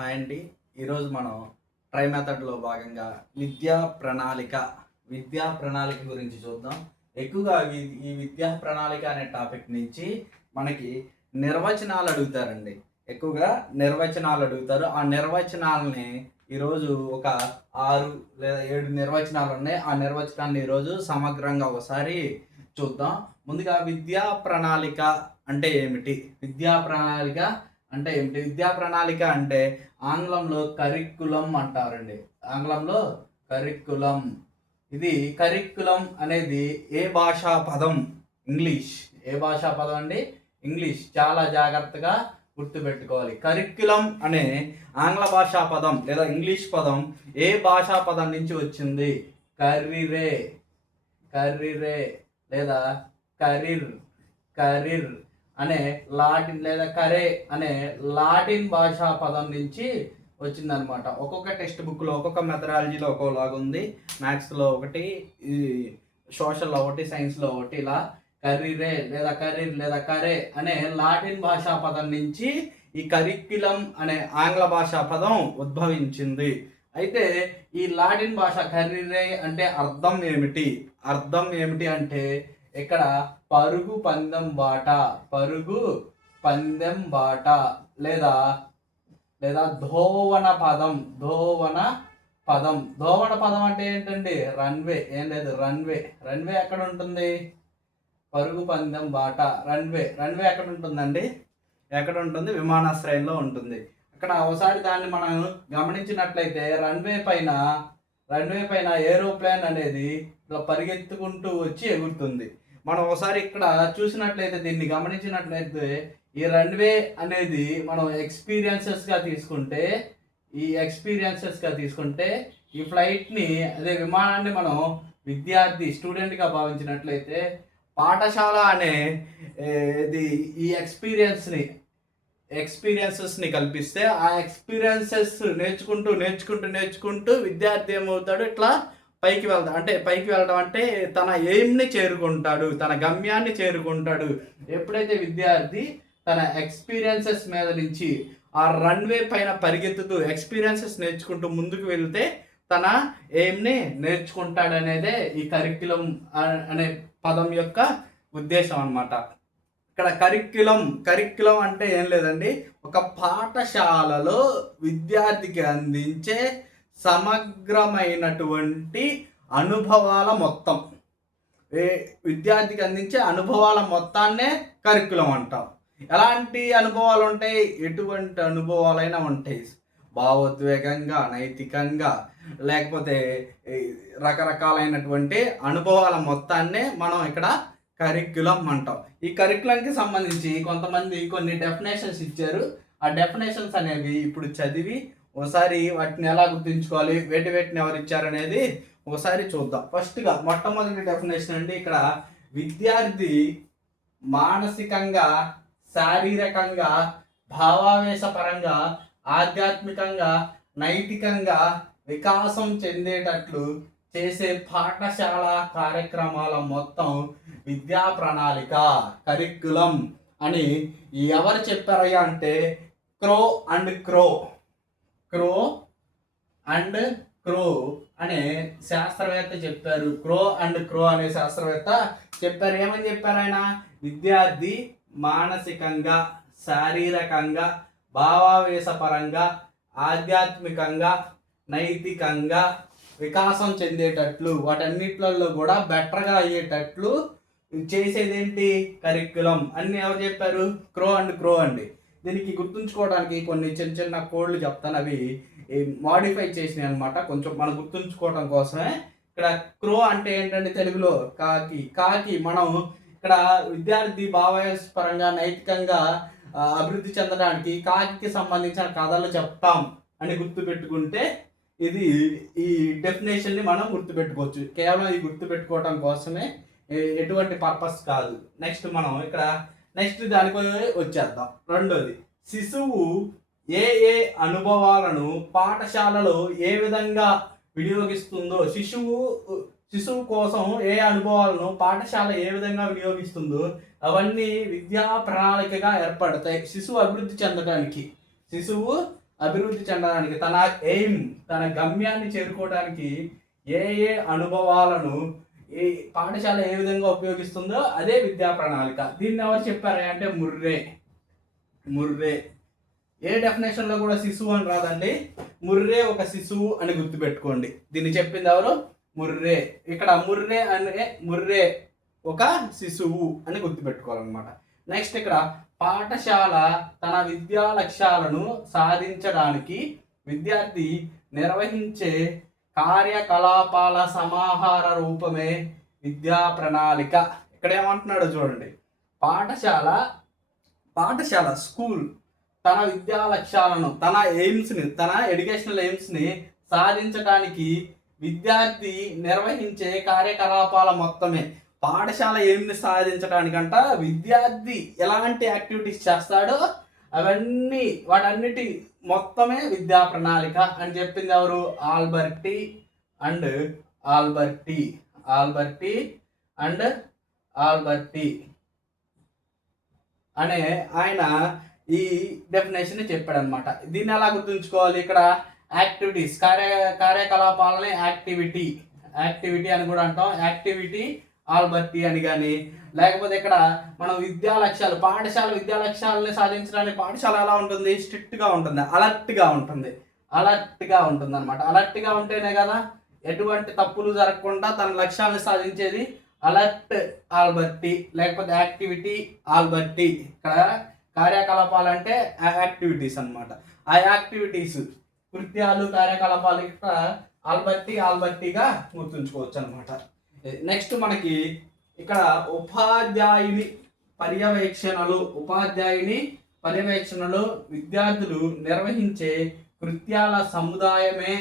Hi అండి. ఈరోజు మనం ట్రై మెథడ్‌లో భాగంగా విద్యా ప్రణాళిక గురించి చూద్దాం. ఎక్కువగా ఈ విద్యా ప్రణాళిక అనే టాపిక్ నుంచి మనకి నిర్వచనాలు అడుగుతారండి. ఎక్కువగా నిర్వచనాలు అడుగుతారు. ఆ నిర్వచనాలని ఈరోజు ఒక 6 లేదా 7 నిర్వచనాలు ఉన్నాయి. ఆ నిర్వచనాన్ని ఈరోజు సమగ్రంగా ఒకసారి చూద్దాం. ముందుగా విద్యా ప్రణాళిక అంటే ఏమిటి? విద్యా ప్రణాళిక అంటే ఆంగ్లంలో కరిక్యులం అంటారండి. ఆంగ్లంలో కరిక్యులం. ఇది కరిక్యులం అనేది ఏ భాషా పదం? ఇంగ్లీష్. ఏ భాషా పదం అండి? ఇంగ్లీష్. చాలా జాగ్రత్తగా గుర్తుపెట్టుకోవాలి. కరిక్యులం అనే ఆంగ్ల భాషా పదం లేదా ఇంగ్లీష్ పదం ఏ భాషా పదం నుంచి వచ్చింది? కర్రిరే, కర్రిరే లేదా కరిర్, కరిర్ అనే లాటిన్ లేదా కరే అనే లాటిన్ భాషా పదం నుంచి వచ్చిందనమాట. ఒక్కొక్క టెక్స్ట్ బుక్లో ఒక్కొక్క మెథడాలజీలో ఒక్కోలాగా ఉంది. మ్యాథ్స్లో ఒకటి, ఈ సోషల్లో ఒకటి, సైన్స్లో ఒకటి. ఇలా కర్రిరే లేదా కరిర్ లేదా కరే అనే లాటిన్ భాషా పదం నుంచి ఈ కరిక్యులం అనే ఆంగ్ల భాషా పదం ఉద్భవించింది. అయితే ఈ లాటిన్ భాష కర్రిరే అంటే అర్థం ఏమిటి? అర్థం ఏమిటి అంటే ఇక్కడ పరుగు పందెం బాట, పరుగు పందెం బాట లేదా లేదా ధోవన పదం, ధోవన పదం. ధోవన పదం అంటే ఏంటండి? రన్వే. ఏం లేదు, రన్వే. రన్వే ఎక్కడ ఉంటుంది? పరుగు పందెం బాట. రన్వే, రన్వే ఎక్కడ ఉంటుందండి? ఎక్కడ ఉంటుంది? విమానాశ్రయంలో ఉంటుంది. అక్కడ ఒకసారి దాన్ని మనం గమనించినట్లయితే రన్వే పైన ఏరోప్లేన్ అనేది ఇలా పరిగెత్తుకుంటూ వచ్చి ఎగురుతుంది. మనం ఒకసారి ఇక్కడ చూసినట్లయితే, దీన్ని గమనించినట్లయితే ఈ రన్వే అనేది మనం ఎక్స్పీరియన్సెస్గా తీసుకుంటే ఈ ఫ్లైట్ని, అదే విమానాన్ని మనం స్టూడెంట్గా భావించినట్లయితే పాఠశాల అనే ఈ ఎక్స్పీరియన్సెస్ని కల్పిస్తే ఆ ఎక్స్పీరియన్సెస్ నేర్చుకుంటూ విద్యార్థి ఏమవుతాడు? ఇట్లా పైకి వెళ్ళడం అంటే తన ఎయిమ్ని చేరుకుంటాడు, తన గమ్యాన్ని చేరుకుంటాడు. ఎప్పుడైతే విద్యార్థి తన ఎక్స్పీరియన్సెస్ మీద నుంచి ఆ రన్వే పైన పరిగెత్తుతూ ఎక్స్పీరియన్సెస్ నేర్చుకుంటూ ముందుకు వెళ్తే తన ఎయిమ్ని నేర్చుకుంటాడు అనేదే ఈ కరిక్యులం అనే పదం యొక్క ఉద్దేశం అన్నమాట. ఇక్కడ కరిక్యులం అంటే ఏం లేదండి, ఒక పాఠశాలలో విద్యార్థికి అందించే సమగ్రమైనటువంటి అనుభవాల మొత్తం. విద్యార్థికి అందించే అనుభవాల మొత్తాన్నే కరిక్యులం అంటాం. ఎలాంటి అనుభవాలు ఉంటాయి? ఎటువంటి అనుభవాలైనా ఉంటాయి. భావోద్వేగంగా, నైతికంగా, లేకపోతే రకరకాలైనటువంటి అనుభవాల మొత్తాన్నే మనం ఇక్కడ కరిక్యులం అంటాం. ఈ కరిక్యులంకి సంబంధించి కొంతమంది కొన్ని డెఫినేషన్స్ ఇచ్చారు. ఆ డెఫినేషన్స్ అనేవి ఇప్పుడు చదివి ఒకసారి వాటిని ఎలా గుర్తుంచుకోవాలి, వేటిని ఎవరు ఇచ్చారనేది ఒకసారి చూద్దాం. ఫస్ట్గా మొట్టమొదటి డెఫినేషన్ అండి. ఇక్కడ విద్యార్థి మానసికంగా, శారీరకంగా, భావావేశపరంగా, ఆధ్యాత్మికంగా, నైతికంగా వికాసం చెందేటట్లు చేసే పాఠశాల కార్యక్రమాల మొత్తం విద్యా ప్రణాళిక, కరిక్యులం అని ఎవరు చెప్పారయ్యా అంటే క్రో అనే శాస్త్రవేత్త చెప్పారు. క్రో అనే శాస్త్రవేత్త చెప్పారు. ఏమని చెప్పారు ఆయన? విద్యార్థి మానసికంగా, శారీరకంగా, భావావేశపరంగా, ఆధ్యాత్మికంగా, నైతికంగా వికాసం చెందేటట్లు, వాటన్నిట్లలో కూడా బెటర్గా అయ్యేటట్లు చేసేదేంటి? కరిక్యులం అని ఎవరు చెప్పారు? క్రో అండి. దీనికి గుర్తుంచుకోవడానికి కొన్ని చిన్న కోడ్లు చెప్తాను. అవి మాడిఫై చేసినాయి అనమాట, కొంచెం మనం గుర్తుంచుకోవడం కోసమే. ఇక్కడ క్రో అంటే ఏంటంటే తెలుగులో కాకి. మనం ఇక్కడ విద్యార్థి భావపరంగా, నైతికంగా అభివృద్ధి చెందడానికి కాకి సంబంధించిన కథలు చెప్తాం అని గుర్తుపెట్టుకుంటే ఇది ఈ డెఫినేషన్ని మనం గుర్తుపెట్టుకోవచ్చు. కేవలం ఈ గుర్తుపెట్టుకోవడం కోసమే, ఎటువంటి పర్పస్ కాదు. నెక్స్ట్ దానికి వచ్చేద్దాం. రెండోది, శిశువు ఏ అనుభవాలను పాఠశాలలో ఏ విధంగా వినియోగిస్తుందో, శిశువు కోసం ఏ అనుభవాలను పాఠశాల ఏ విధంగా వినియోగిస్తుందో అవన్నీ విద్యా ప్రణాళికగా ఏర్పడతాయి. శిశువు అభివృద్ధి చెందడానికి, తన ఎయిమ్, తన గమ్యాన్ని చేరుకోవడానికి ఏ ఏ అనుభవాలను ఈ పాఠశాల ఏ విధంగా ఉపయోగిస్తుందో అదే విద్యా ప్రణాళిక. దీన్ని ఎవరు చెప్పారు అంటే ముర్రే. ఏ డెఫినేషన్లో కూడా శిశువు అని రాదండి, ముర్రే ఒక శిశువు అని గుర్తుపెట్టుకోండి. దీన్ని చెప్పింది ఎవరు? ముర్రే. ఇక్కడ ముర్రే ఒక శిశువు అని గుర్తుపెట్టుకోవాలన్నమాట. నెక్స్ట్ ఇక్కడ పాఠశాల తన విద్యా లక్ష్యాలను సాధించడానికి విద్యార్థి నిర్వహించే కార్యకలాపాల సమాహార రూపమే విద్యా ప్రణాళిక. ఇక్కడ ఏమంటున్నాడో చూడండి. పాఠశాల స్కూల్ తన విద్యా లక్ష్యాలను, తన ఎయిమ్స్ని, తన ఎడ్యుకేషనల్ ఎయిమ్స్ని సాధించడానికి విద్యార్థి నిర్వహించే కార్యకలాపాల మొత్తమే. పాఠశాల ఎయిమ్ని సాధించడానికంట విద్యార్థి ఎలాంటి యాక్టివిటీస్ చేస్తాడో వాటన్నిటి మొత్తమే విద్యా ప్రణాళిక అని చెప్పింది ఎవరు? ఆల్బర్టీ అనే ఆయన ఈ డెఫినేషన్ చెప్పాడనమాట. దీన్ని ఎలా గుర్తుంచుకోవాలి? ఇక్కడ యాక్టివిటీస్, కార్యకలాపాలని యాక్టివిటీ అని కూడా అంటాం. యాక్టివిటీ ఆల్బర్టీ అని కానీ, లేకపోతే ఇక్కడ మనం విద్యా లక్ష్యాలు, పాఠశాల విద్యా లక్ష్యాలని సాధించడానికి పాఠశాల ఎలా ఉంటుంది? స్ట్రిక్ట్గా ఉంటుంది, అలర్ట్గా ఉంటుంది అనమాట. అలర్ట్గా ఉంటేనే కదా ఎటువంటి తప్పులు జరగకుండా తన లక్ష్యాలను సాధించేది. అలర్ట్ ఆల్బర్టీ, లేకపోతే యాక్టివిటీ ఆల్బర్టీ. ఇక్కడ కార్యకలాపాలు అంటే యాక్టివిటీస్ అన్నమాట. ఆ యాక్టివిటీస్, కృత్యాలు, కార్యకలాపాలు ఇక్కడ ఆల్బర్టీగా గుర్తుంచుకోవచ్చు అనమాట. నెక్స్ట్ మనకి ఇక్కడ ఉపాధ్యాయుని పర్యవేక్షణలో విద్యార్థులు నిర్వహించే కృత్యాల సముదాయమే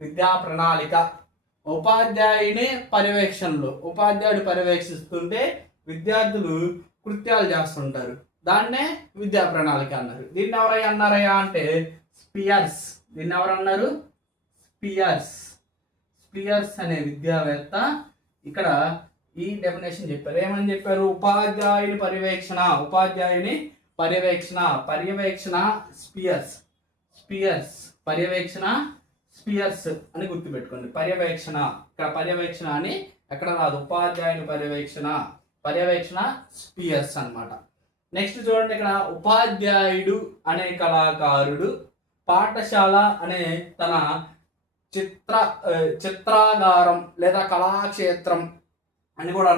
విద్యా ప్రణాళిక. ఉపాధ్యాయుడు పర్యవేక్షిస్తుంటే విద్యార్థులు కృత్యాలు చేస్తుంటారు, దాన్నే విద్యా ప్రణాళిక అన్నారు. దీన్ని ఎవరయ్యా అన్నారయ్యా అంటే స్పియర్స్. దీన్ని ఎవరు అన్నారు? స్పియర్స్ అనే విద్యావేత్త ఇక్కడ ఈ డెఫినేషన్ చెప్పారు. ఏమని చెప్పారు? ఉపాధ్యాయుని పర్యవేక్షణ స్పియర్స్ అని గుర్తుపెట్టుకోండి. ఇక్కడ పర్యవేక్షణ అని ఎక్కడ రాదు, ఉపాధ్యాయుని పర్యవేక్షణ స్పియర్స్ అన్నమాట. నెక్స్ట్ చూడండి, ఇక్కడ ఉపాధ్యాయుడు అనే కళాకారుడు పాఠశాల అనే తన చిత్రాగారం లేదా కళాక్షేత్రం అని కూడా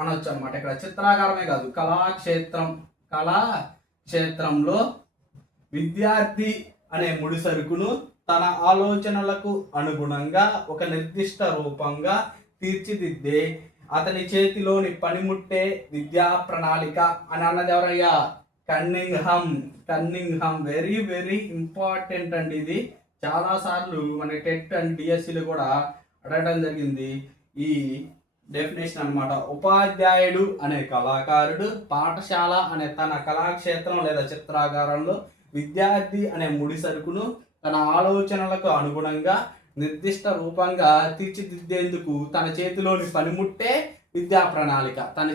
అనొచ్చు అనమాట. ఇక్కడ చిత్రాగారమే కాదు, కళాక్షేత్రంలో విద్యార్థి అనే ముడి సరుకును తన ఆలోచనలకు అనుగుణంగా ఒక నిర్దిష్ట రూపంగా తీర్చిదిద్దే అతని చేతిలోని పనిముట్టే విద్యా ప్రణాళిక అని అన్నది ఎవరయ్యా? కన్నింగ్హామ్. వెరీ వెరీ ఇంపార్టెంట్ అండి. ఇది చాలాసార్లు మన టెట్ అండ్ డిఎస్సిలో కూడా అడగడం జరిగింది ఈ డెఫినేషన్ అనమాట. ఉపాధ్యాయుడు అనే కళాకారుడు పాఠశాల అనే తన కళాక్షేత్రం లేదా చిత్రాగారంలో విద్యార్థి అనే ముడి సరుకును తన ఆలోచనలకు అనుగుణంగా నిర్దిష్ట రూపంగా తీర్చిదిద్దేందుకు తన చేతిలోని పనిముట్టే విద్యా ప్రణాళిక. అని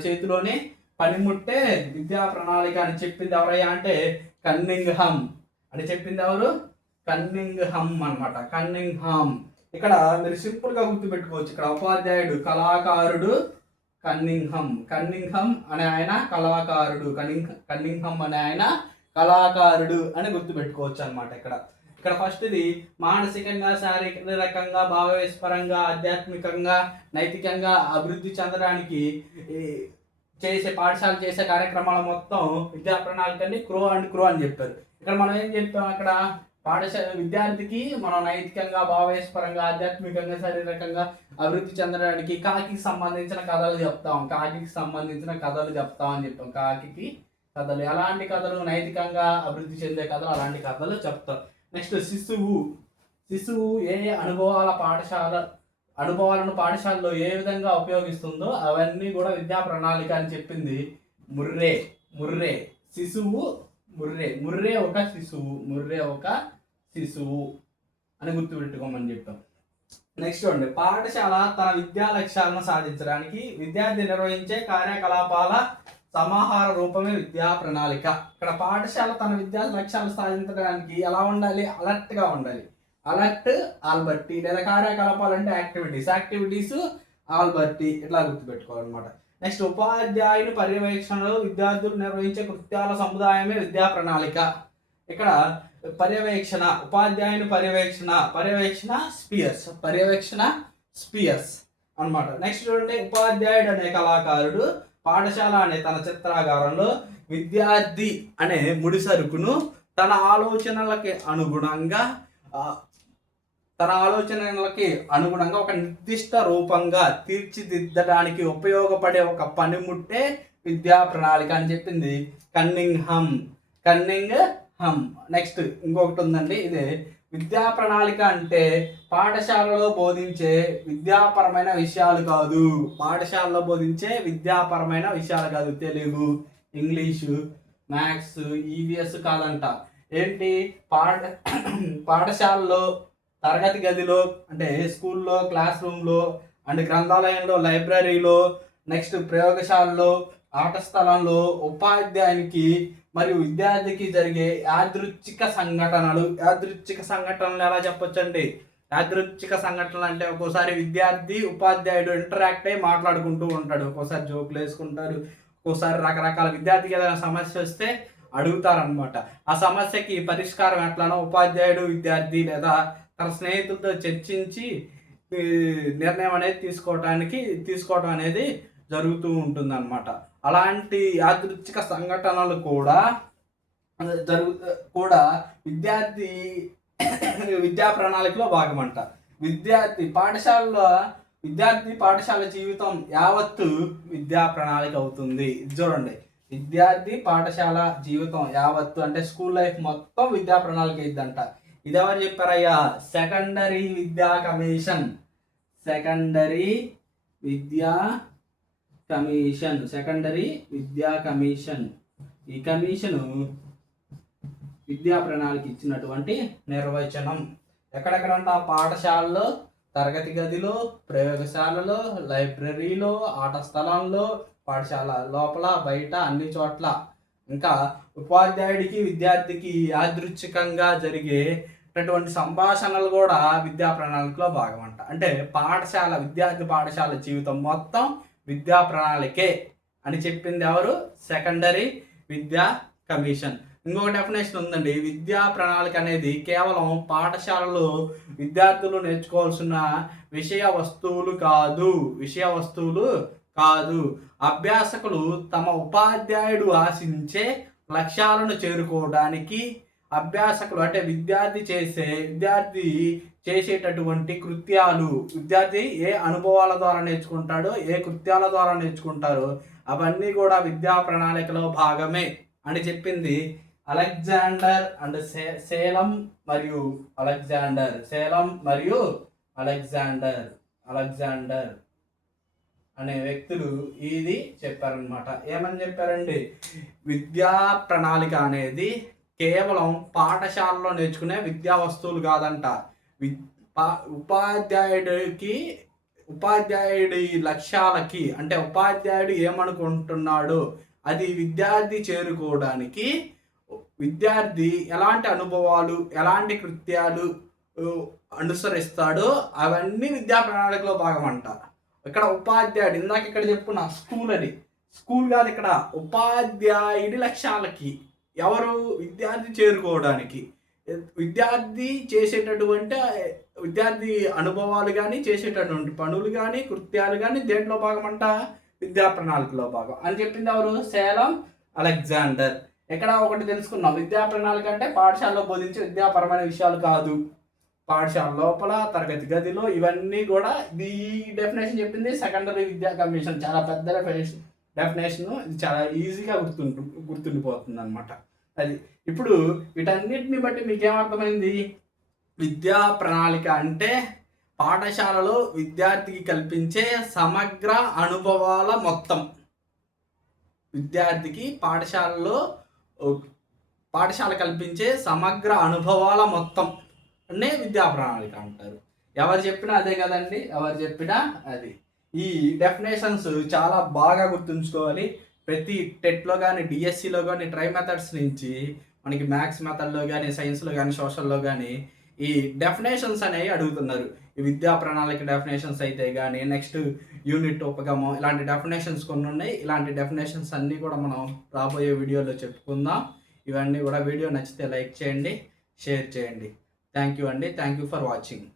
చెప్పింది ఎవరయ్యా అంటే కన్నింగ్హామ్ అని చెప్పింది ఎవరు? కన్నింగ్హామ్ అనమాట. ఇక్కడ మీరు సింపుల్గా గుర్తుపెట్టుకోవచ్చు. ఇక్కడ ఉపాధ్యాయుడు కళాకారుడు కన్నింగ్హామ్ అనే ఆయన కళాకారుడు, కన్నింగ్హామ్ అనే ఆయన కళాకారుడు అని గుర్తుపెట్టుకోవచ్చు అనమాట. ఇక్కడ ఫస్ట్ ఇది మానసికంగా, శారీరకంగా, భావవేశపరంగా, ఆధ్యాత్మికంగా, నైతికంగా అభివృద్ధి చెందడానికి పాఠశాల చేసే కార్యక్రమాల మొత్తం విద్యా ప్రణాళికని క్రో అని చెప్పారు. ఇక్కడ మనం ఏం చెప్పాం? అక్కడ పాఠశాల విద్యార్థికి మనం నైతికంగా, భావవేశపరంగా, ఆధ్యాత్మికంగా, శారీరకంగా అభివృద్ధి చెందడానికి కాకి సంబంధించిన కథలు చెప్తాం అని చెప్పాం. కాకి కథలు, ఎలాంటి కథలు? నైతికంగా అభివృద్ధి చెందే కథలు, అలాంటి కథలు చెప్తాం. నెక్స్ట్ శిశువు ఏ అనుభవాలను పాఠశాలలో ఏ విధంగా ఉపయోగిస్తుందో అవన్నీ కూడా విద్యా ప్రణాళిక అని చెప్పింది ముర్రే. ముర్రే ఒక శిశువు అని గుర్తుపెట్టుకోమని చెప్పాం. నెక్స్ట్ చూడండి, పాఠశాల తన విద్యా లక్ష్యాలను సాధించడానికి విద్యార్థి నిర్వహించే కార్యకలాపాల సమాహార రూపమే విద్యా ప్రణాళిక. ఇక్కడ పాఠశాల తన విద్యా లక్ష్యాలు సాధించడానికి ఎలా ఉండాలి? అలర్ట్గా ఉండాలి. అలర్ట్, ఆల్బర్టీ. లేదా కార్యకలాపాలు అంటే యాక్టివిటీస్ ఆల్బర్టీ. ఇట్లా గుర్తుపెట్టుకోవాలన్నమాట. నెక్స్ట్, ఉపాధ్యాయుని పర్యవేక్షణలో విద్యార్థులు నిర్వహించే కృత్యాల సముదాయమే విద్యా ప్రణాళిక. ఇక్కడ ఉపాధ్యాయుని పర్యవేక్షణ స్పియర్స్ అన్నమాట. నెక్స్ట్ చూడండి, ఉపాధ్యాయుడు అనే కళాకారుడు పాఠశాల అనే తన చిత్రాగారంలో విద్యార్థి అనే ముడిసరుకును తన ఆలోచనలకి అనుగుణంగా ఒక నిర్దిష్ట రూపంగా తీర్చిదిద్దడానికి ఉపయోగపడే ఒక పనిముట్టే విద్యా ప్రణాళిక అని చెప్పింది కన్నింగ్హమ్. నెక్స్ట్ ఇంకొకటి ఉందండి, ఇదే విద్యా ప్రణాళిక అంటే పాఠశాలలో బోధించే విద్యాపరమైన విషయాలు కాదు. తెలుగు, ఇంగ్లీషు, మ్యాథ్స్, ఈవీఎస్ కాదంట. ఏంటి? పాఠశాలలో, తరగతి గదిలో అంటే స్కూల్లో, క్లాస్ రూమ్లో అండ్ గ్రంథాలయంలో, లైబ్రరీలో, నెక్స్ట్ ప్రయోగశాలలో, ఆట స్థలంలో ఉపాధ్యాయునికి మరియు విద్యార్థికి జరిగే యాదృచ్ఛిక సంఘటనలు ఎలా చెప్పొచ్చు అండి? యాదృచ్ఛిక సంఘటనలు అంటే ఒక్కోసారి విద్యార్థి ఉపాధ్యాయుడు ఇంటరాక్ట్ అయ్యి మాట్లాడుకుంటూ ఉంటాడు. ఒక్కోసారి జోకులు వేసుకుంటారు, ఒక్కోసారి రకరకాల విద్యార్థికి ఏదైనా సమస్య వస్తే అడుగుతారనమాట. ఆ సమస్యకి పరిష్కారం ఎట్లానో ఉపాధ్యాయుడు, విద్యార్థి లేదా తన స్నేహితులతో చర్చించి నిర్ణయం అనేది తీసుకోవడం అనేది జరుగుతూ ఉంటుంది అనమాట. అలాంటి యాదృచ్ఛిక సంఘటనలు కూడా విద్యా ప్రణాళికలో భాగమంట. విద్యార్థి పాఠశాల జీవితం యావత్తు విద్యా ప్రణాళిక అవుతుంది. చూడండి, విద్యార్థి పాఠశాల జీవితం యావత్తు అంటే స్కూల్ లైఫ్ మొత్తం విద్యా ప్రణాళిక ఇద్దంట. ఇది ఎవరు చెప్పారయ్యా? సెకండరీ విద్యా కమిషన్. ఈ కమిషను విద్యా ప్రణాళిక ఇచ్చినటువంటి నిర్వచనం. ఎక్కడెక్కడంట? పాఠశాలలో, తరగతి గదిలో, ప్రయోగశాలలో, లైబ్రరీలో, ఆట స్థలంలో, పాఠశాల లోపల, బయట, అన్ని చోట్ల. ఇంకా ఉపాధ్యాయుడికి, విద్యార్థికి యాదృచ్ఛికంగా జరిగేటటువంటి సంభాషణలు కూడా విద్యా ప్రణాళికలో భాగమంట. అంటే విద్యార్థి పాఠశాల జీవితం మొత్తం విద్యా ప్రణాళికే అని చెప్పింది ఎవరు? సెకండరీ విద్యా కమిషన్. ఇంకొక డెఫినేషన్ ఉందండి, విద్యా ప్రణాళిక అనేది కేవలం పాఠశాలలో విద్యార్థులు నేర్చుకోవాల్సిన విషయ వస్తువులు కాదు. అభ్యాసకులు తమ ఉపాధ్యాయుడు ఆశించే లక్ష్యాలను చేరుకోవడానికి అభ్యాసకులు అంటే విద్యార్థి చేసేటటువంటి కృత్యాలు, విద్యార్థి ఏ అనుభవాల ద్వారా నేర్చుకుంటాడో, ఏ కృత్యాల ద్వారా నేర్చుకుంటారో అవన్నీ కూడా విద్యా ప్రణాళికలో భాగమే అని చెప్పింది అలెగ్జాండర్ అండ్ సేలం మరియు అలెగ్జాండర్ అనే వ్యక్తులు ఇది చెప్పారనమాట. ఏమని చెప్పారండి? విద్యా ప్రణాళిక అనేది కేవలం పాఠశాలలో నేర్చుకునే విద్యా వస్తువులు కాదంట. ఉపాధ్యాయుడి లక్ష్యాలకి అంటే ఉపాధ్యాయుడు ఏమనుకుంటున్నాడో అది విద్యార్థి చేరుకోవడానికి విద్యార్థి ఎలాంటి అనుభవాలు, ఎలాంటి కృత్యాలు అనుసరిస్తాడో అవన్నీ విద్యా ప్రణాళికలో భాగమంట. ఇక్కడ ఉపాధ్యాయుడు, ఇందాక ఇక్కడ చెప్పుకున్న స్కూల్ కాదు, ఇక్కడ ఉపాధ్యాయుడి లక్ష్యాలకి ఎవరు? విద్యార్థి చేరుకోవడానికి. విద్యార్థి చేసేటటువంటి విద్యార్థి అనుభవాలు కానీ, చేసేటటువంటి పనులు కానీ, కృత్యాలు కానీ దేంట్లో భాగమంట? విద్యా ప్రణాళికలో భాగం అని చెప్పింది ఎవరు? సేలం అలెగ్జాండర్. ఇక్కడ ఒకటి తెలుసుకున్నాం, విద్యా ప్రణాళిక అంటే పాఠశాలలో బోధించే విద్యాపరమైన విషయాలు కాదు, పాఠశాల లోపల, తరగతి గదిలో, ఇవన్నీ కూడా. ఈ డెఫినేషన్ చెప్పింది సెకండరీ విద్యా కమిషన్. చాలా పెద్ద డెఫినేషన్, ఇది చాలా ఈజీగా గుర్తుండిపోతుంది అనమాట. అది ఇప్పుడు వీటన్నిటిని బట్టి మీకేమర్థమైంది? విద్యా ప్రణాళిక అంటే పాఠశాలలో విద్యార్థికి కల్పించే సమగ్ర అనుభవాల మొత్తం. విద్యార్థికి పాఠశాల కల్పించే సమగ్ర అనుభవాల మొత్తం అనే విద్యా ప్రణాళిక అంటారు. ఎవరు చెప్పినా అదే కదండి, ఎవరు చెప్పినా అది. ఈ డెఫినేషన్స్ చాలా బాగా గుర్తుంచుకోవాలి. ప్రతి టెట్లో కానీ డిఎస్సిలో కానీ ట్రై మెథడ్స్ నుంచి మనకి మ్యాథ్స్ మెథడ్లో కానీ సైన్స్లో కానీ సోషల్లో కానీ ఈ డెఫినేషన్స్ అనేవి అడుగుతున్నారు. ఈ విద్యా ప్రణాళిక డెఫినేషన్స్ అయితే కానీ నెక్స్ట్ యూనిట్ ఉపగమం ఇలాంటి డెఫినేషన్స్ కొన్ని ఉన్నాయి. ఇలాంటి డెఫినేషన్స్ అన్నీ కూడా మనం రాబోయే వీడియోలో చెప్పుకుందాం. ఇవన్నీ కూడా వీడియో నచ్చితే లైక్ చేయండి, షేర్ చేయండి. థ్యాంక్ యూ అండి. Thank you for watching.